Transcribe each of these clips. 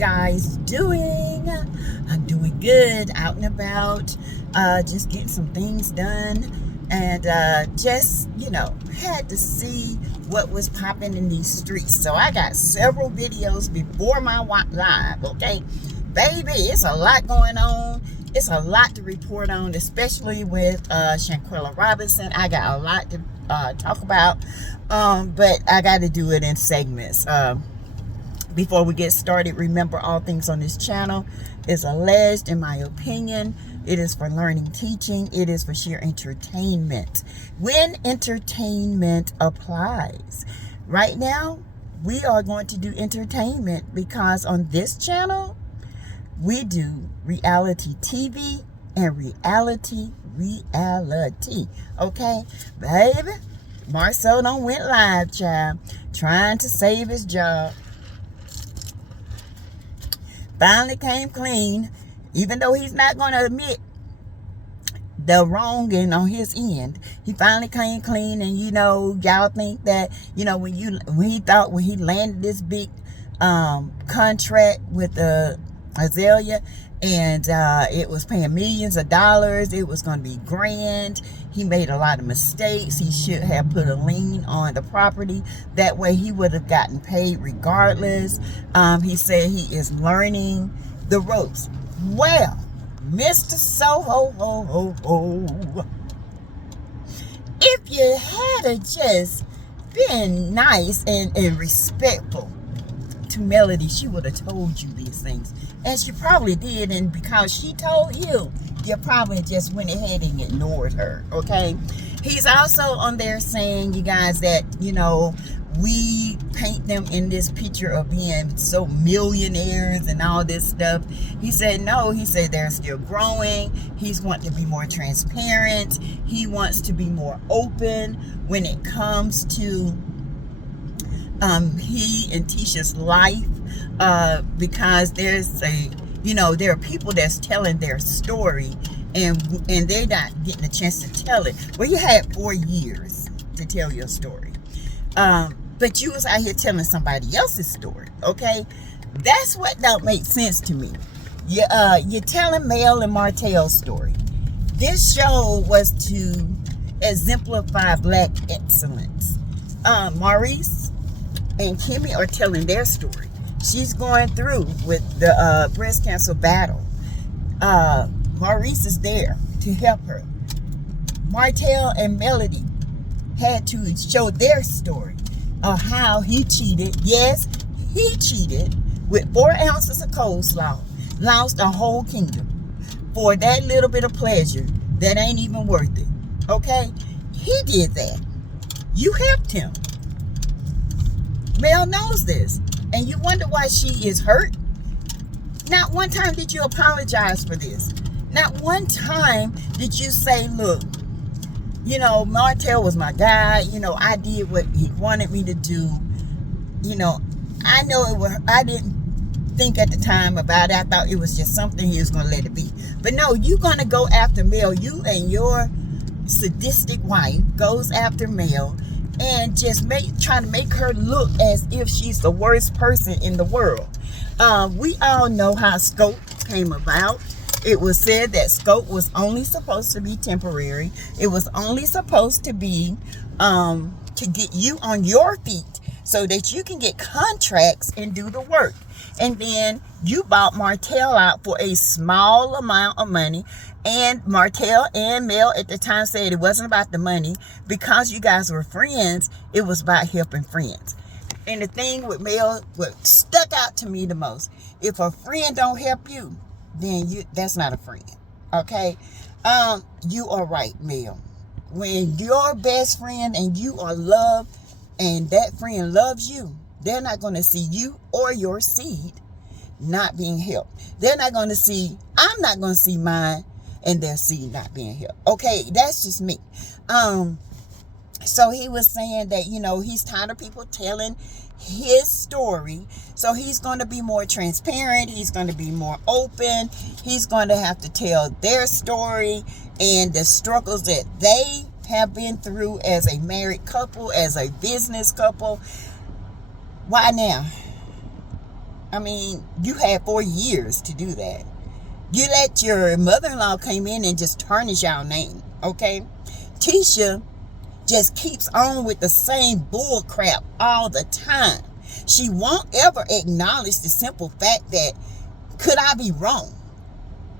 guys doing? I'm doing good, out and about, just getting some things done, and just, had to see what was popping in these streets. So I got several videos before my live, okay? Baby, it's a lot going on. It's a lot to report on, especially with Shanquella Robinson. I got a lot to talk about, but I got to do it in segments. Before we get started, remember all things on this channel is alleged, in my opinion. It is for learning, teaching. It is for sheer entertainment. When entertainment applies. Right now, we are going to do entertainment because on this channel, we do reality TV and reality. Okay, baby? Marsau done went live, child, trying to save his job. Finally came clean, even though he's not going to admit the wronging on his end. He finally came clean, and y'all think that when he landed this big contract with Azalea, and it was paying millions of dollars, it was going to be grand. He made a lot of mistakes. He should have put a lien on the property. That way he would have gotten paid regardless. He said he is learning the ropes. Well, Mr. Soho, if you had just been nice and respectful to Melody, she would have told you these things. And she probably did, and because she told you, you probably just went ahead and ignored her, okay? He's also on there saying, you guys, that, we paint them in this picture of being so millionaires and all this stuff. He said no. He said they're still growing. He's wanting to be more transparent. He wants to be more open when it comes to he and Tisha's life, because there's there are people that's telling their story, and they're not getting a chance to tell it. Well, you had 4 years to tell your story, but you was out here telling somebody else's story. Okay, that's what don't make sense to me. You're telling Mel and Martell's story. This show was to exemplify Black excellence. Maurice and Kimmy are telling their story. She's going through with the breast cancer battle. Maurice is there to help her. Martell and Melody had to show their story of how he cheated. Yes, he cheated with 4 ounces of coleslaw, lost a whole kingdom for that little bit of pleasure that ain't even worth it. Okay? He did that. You helped him. Mel knows this, and you wonder why she is hurt. Not one time did you apologize for this. Not one time did you say, look, Martell was my guy. I did what he wanted me to do. I know I didn't think at the time about it. I thought it was just something he was going to let it be. But no, you're going to go after Mel. You and your sadistic wife goes after Mel, and just trying to make her look as if she's the worst person in the world. We all know how Scope came about. It was said that Scope was only supposed to be temporary. It was only supposed to be to get you on your feet so that you can get contracts and do the work. And then you bought Martell out for a small amount of money. And Martell and Mel at the time said it wasn't about the money. Because you guys were friends, it was about helping friends. And the thing with Mel, what stuck out to me the most, if a friend don't help you, then that's not a friend. Okay? You are right, Mel. When your best friend and you are loved, and that friend loves you, they're not going to see you or your seed not being helped. They're not going to see, I'm not going to see mine and their seed not being helped. Okay, that's just me. So he was saying that, he's tired of people telling his story. So he's going to be more transparent. He's going to be more open. He's going to have to tell their story and the struggles that they have been through as a married couple, as a business couple. Why now? I mean, you had 4 years to do that. You let your mother-in-law come in and just tarnish your name, okay? Tisha just keeps on with the same bull crap all the time. She won't ever acknowledge the simple fact that, could I be wrong?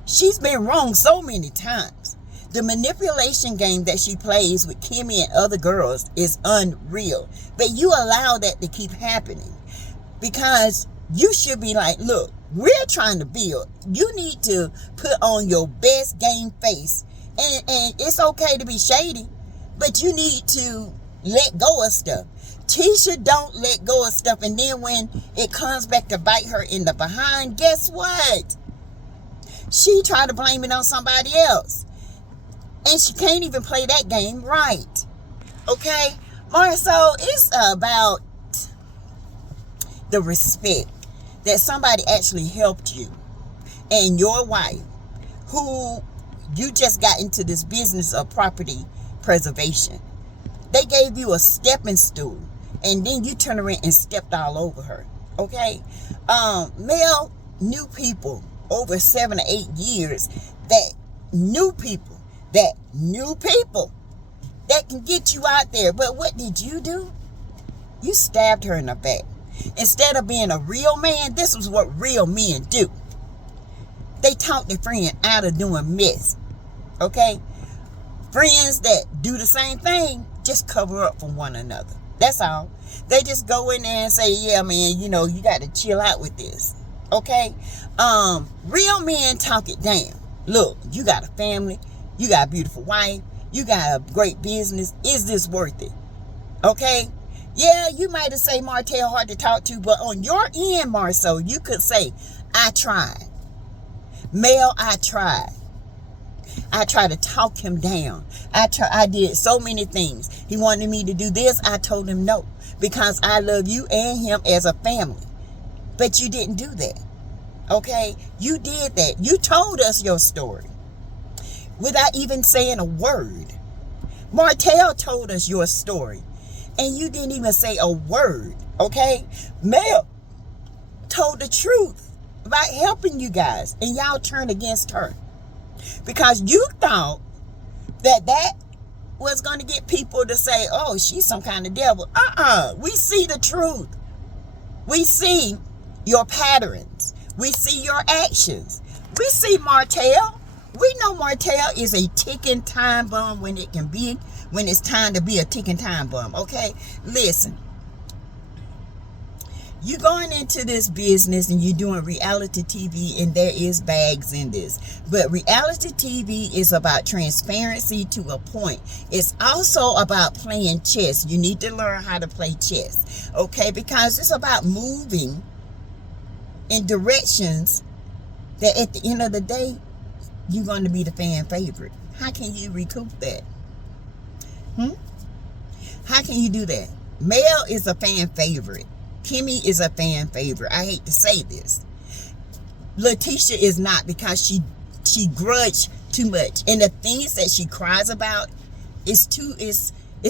She's been wrong so many times. The manipulation game that she plays with Kimmy and other girls is unreal. But you allow that to keep happening. Because you should be like, look, we're trying to build. You need to put on your best game face. And it's okay to be shady, but you need to let go of stuff. Tisha don't let go of stuff, and then when it comes back to bite her in the behind, guess what? She tried to blame it on somebody else. And she can't even play that game right. Okay? Marsau, it's about the respect that somebody actually helped you and your wife, who you just got into this business of property preservation. They gave you a stepping stool, and then you turned around and stepped all over her. Okay? Mel knew people over 7 or 8 years that knew people that can get you out there. But what did you do? You stabbed her in the back. Instead of being a real man, this is what real men do. They talk their friend out of doing mess. Okay? Friends that do the same thing just cover up for one another. That's all. They just go in there and say, yeah, man, you know, you got to chill out with this. Okay? Real men talk it down. Look, you got a family. You got a beautiful wife. You got a great business. Is this worth it? Okay? Yeah, you might have said Martell hard to talk to, but on your end, Marsau, you could say, I tried. Mel, I tried. I tried to talk him down. I did so many things. He wanted me to do this. I told him no, because I love you and him as a family. But you didn't do that. Okay? You did that. You told us your story without even saying a word. Martell told us your story, and you didn't even say a word. Okay? Mel told the truth about helping you guys, and y'all turned against her because you thought that was going to get people to say, oh, she's some kind of devil. We see the truth. We see your patterns. We see your actions. We see Martell. We know Martell is a ticking time bomb when it's time to be a ticking time bomb. Okay? Listen. You going into this business and you're doing reality TV, and there is bags in this. But reality TV is about transparency to a point. It's also about playing chess. You need to learn how to play chess. Okay? Because it's about moving in directions that at the end of the day, you're going to be the fan favorite. How can you recoup that? How can you do that? Mel is a fan favorite. Kimmy is a fan favorite. I hate to say this. Letitia is not, because she grudged too much. And the things that she cries about it's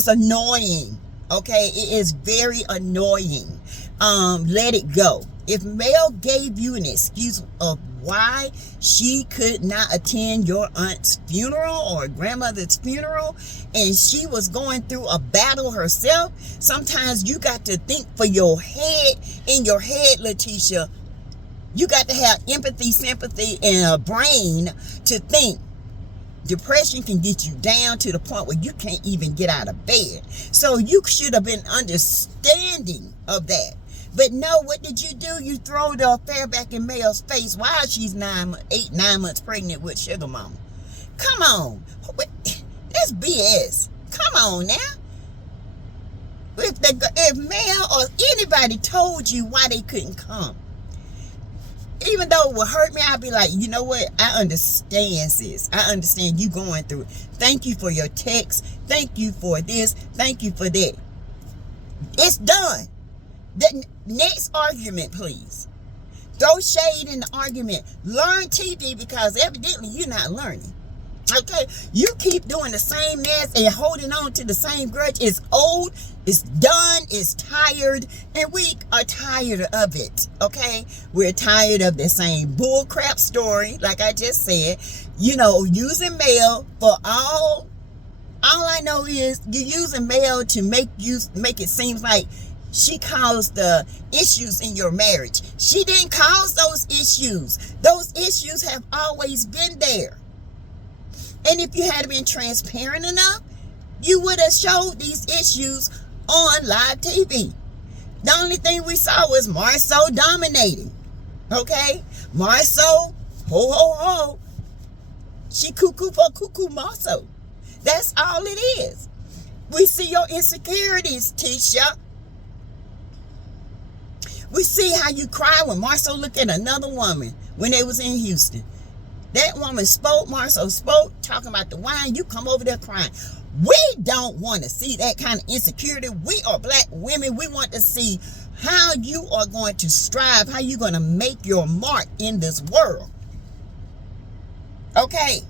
annoying. Okay? It is very annoying. Let it go. If Mel gave you an excuse of why she could not attend your aunt's funeral or grandmother's funeral, and she was going through a battle herself, sometimes you got to think for your head. In your head, Letitia, you got to have empathy, sympathy, and a brain to think. Depression can get you down to the point where you can't even get out of bed. So you should have been understanding of that. But no, what did you do? You throw the affair back in Mel's face while she's 9 months pregnant with Sugar Mama. Come on. That's BS. Come on now. If Mel or anybody told you why they couldn't come, even though it would hurt me, I'd be like, you know what? I understand, sis. I understand you going through it. Thank you for your text. Thank you for this. Thank you for that. It's done. The next argument, please. Throw shade in the argument. Learn TV, because evidently you're not learning. Okay, you keep doing the same mess and holding on to the same grudge. It's old, it's done, it's tired, and we are tired of it. Okay, we're tired of the same bull crap story, like I just said. You know, using mail for all I know is you're using mail to make it seem like she caused the issues in your marriage. She didn't cause those issues. Those issues have always been there. And if you had been transparent enough, you would have showed these issues on live TV. The only thing we saw was Marsau dominating. Okay? Marsau, ho, ho, ho. She cuckoo for cuckoo Marsau. That's all it is. We see your insecurities, Tisha. We see how you cry when Marsau looked at another woman when they was in Houston. That woman spoke, Marsau spoke, talking about the wine. You come over there crying. We don't want to see that kind of insecurity. We are black women. We want to see how you are going to strive, how you're going to make your mark in this world. Okay.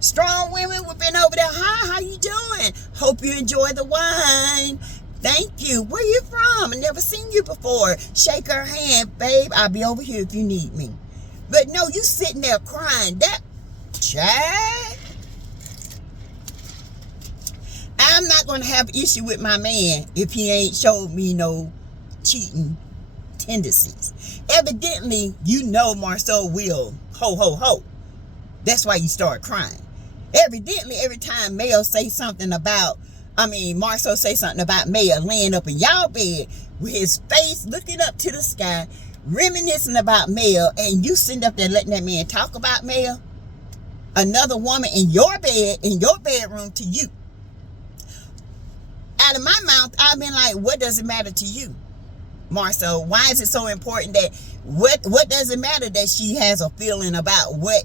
Strong women, we've been over there. Hi, how you doing? Hope you enjoy the wine. Thank you. Where you from? I never seen you before. Shake her hand, babe. I'll be over here if you need me. But no, you sitting there crying. That child. I'm not going to have issue with my man if he ain't showed me no cheating tendencies. Evidently, you know Marsau will ho, ho, ho. That's why you start crying. Evidently, every time Marsau say something about Mayor laying up in y'all bed with his face looking up to the sky, reminiscing about Mayor, and you sitting up there letting that man talk about Mayor, another woman in your bed, in your bedroom to you. Out of my mouth, I've been like, what does it matter to you, Marsau? Why is it so important that what does it matter that she has a feeling about what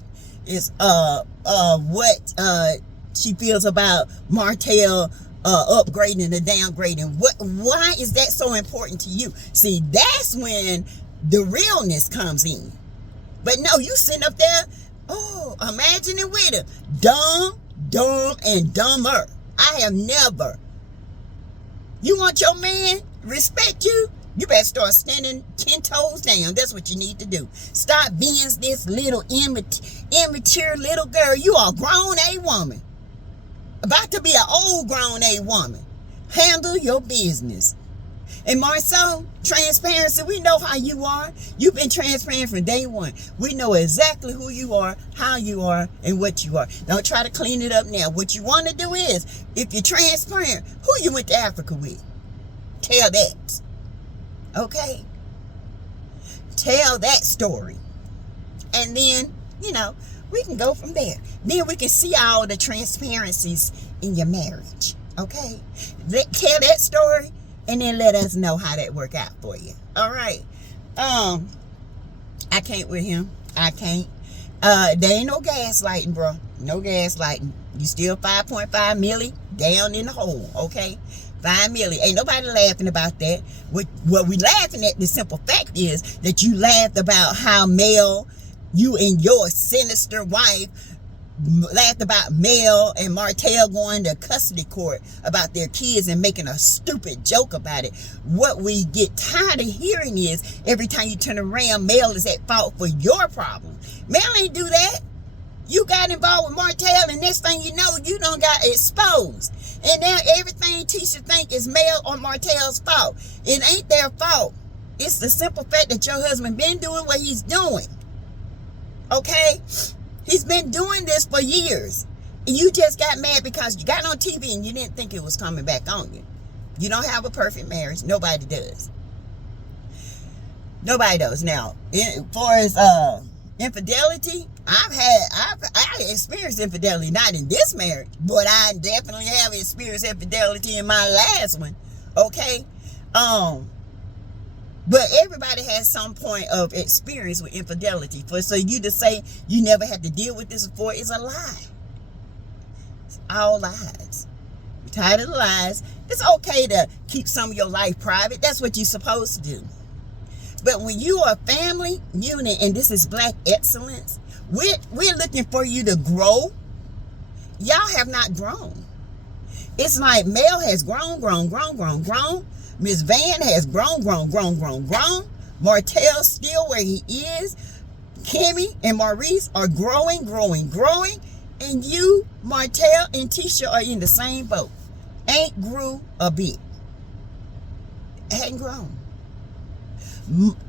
she feels about Martell upgrading or downgrading? Why is that so important to you? See, that's when the realness comes in. But no, you sitting up there, imagining with her. Dumb, and dumber. I have never. You want your man respect you? You better start standing 10 toes down. That's what you need to do. Stop being this little immature little girl. You are a grown A woman. About to be an old grown A woman. Handle your business. And Marsau, transparency, we know how you are. You've been transparent from day one. We know exactly who you are, how you are, and what you are. Don't try to clean it up now. What you want to do is, if you're transparent, who you went to Africa with? Tell that. Okay? Tell that story. And then, we can go from there. Then we can see all the transparencies in your marriage. Okay? Tell that story. And then let us know how that worked out for you. All right. I can't with him. I can't. There ain't no gaslighting, bro. No gaslighting. You still 5.5 milli down in the hole, okay? 5 milli. Ain't nobody laughing about that. What we laughing at, the simple fact is that you laughed about how Mel, you and your sinister wife, laughed about Mel and Martell going to custody court about their kids and making a stupid joke about it. What we get tired of hearing is every time you turn around, Mel is at fault for your problem. Mel ain't do that. You got involved with Martell, and next thing you know, you done got exposed. And now everything Tisha think is Mel or Martell's fault. It ain't their fault. It's the simple fact that your husband been doing what he's doing. Okay? He's been doing this for years. And you just got mad because you got on TV and you didn't think it was coming back on you. You don't have a perfect marriage. Nobody does. Nobody does. Now, as far as infidelity, I experienced infidelity, not in this marriage, but I definitely have experienced infidelity in my last one. Okay? But everybody has some point of experience with infidelity. So you to say you never had to deal with this before is a lie. It's all lies. You're tired of the lies. It's okay to keep some of your life private. That's what you're supposed to do. But when you are family unit, and this is Black excellence, we're looking for you to grow. Y'all have not grown. It's like Mel has grown. Miss Van has grown. Martell still where he is. Kimmy and Maurice are growing. And you, Martell and Tisha, are in the same boat. Ain't grew a bit. Hadn't grown.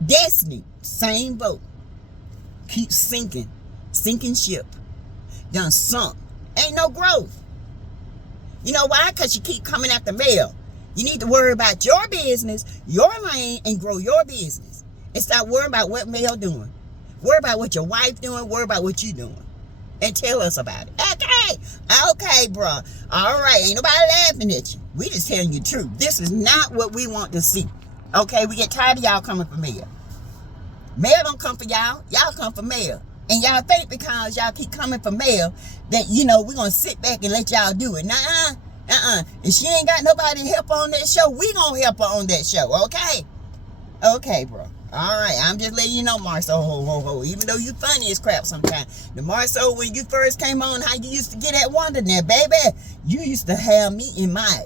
Destiny, same boat. Keep sinking ship. Done sunk. Ain't no growth. You know why? Because you keep coming after Mel. You need to worry about your business, your lane, and grow your business. And stop worrying about what Mel doing. Worry about what your wife doing. Worry about what you doing. And tell us about it. Okay, bro. All right, ain't nobody laughing at you. We just telling you the truth. This is not what we want to see. Okay, we get tired of y'all coming for Mel. Mel don't come for y'all. Y'all come for Mel. And y'all think because y'all keep coming for Mel that, you know, we're going to sit back and let y'all do it. Nuh-uh. If she ain't got nobody to help on that show, we going to help her on that show, okay? Okay, bro. All right, I'm just letting you know, Marsau, even though you funny as crap sometimes. The Marsau, when you first came on, how you used to get that wonder there, baby. You used to have me in my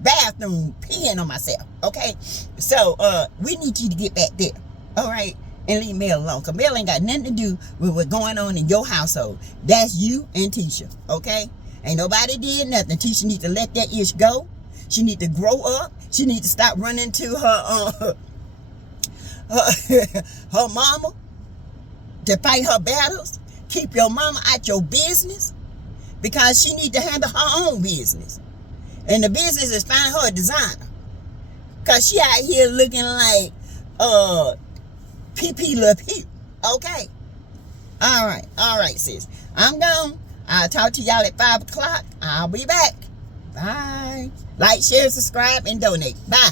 bathroom peeing on myself, okay? So, we need you to get back there, all right? And leave Mel alone, because Mel ain't got nothing to do with what's going on in your household. That's you and Tisha, okay? Ain't nobody did nothing. Tisha need to let that ish go. She need to grow up. She need to stop running to her her mama to fight her battles. Keep your mama out your business, because she need to handle her own business. And the business is find her a designer, because she out here looking like PP Le Pew. Okay. All right, sis. I'm gone. I'll talk to y'all at 5 o'clock. I'll be back. Bye. Like, share, subscribe, and donate. Bye.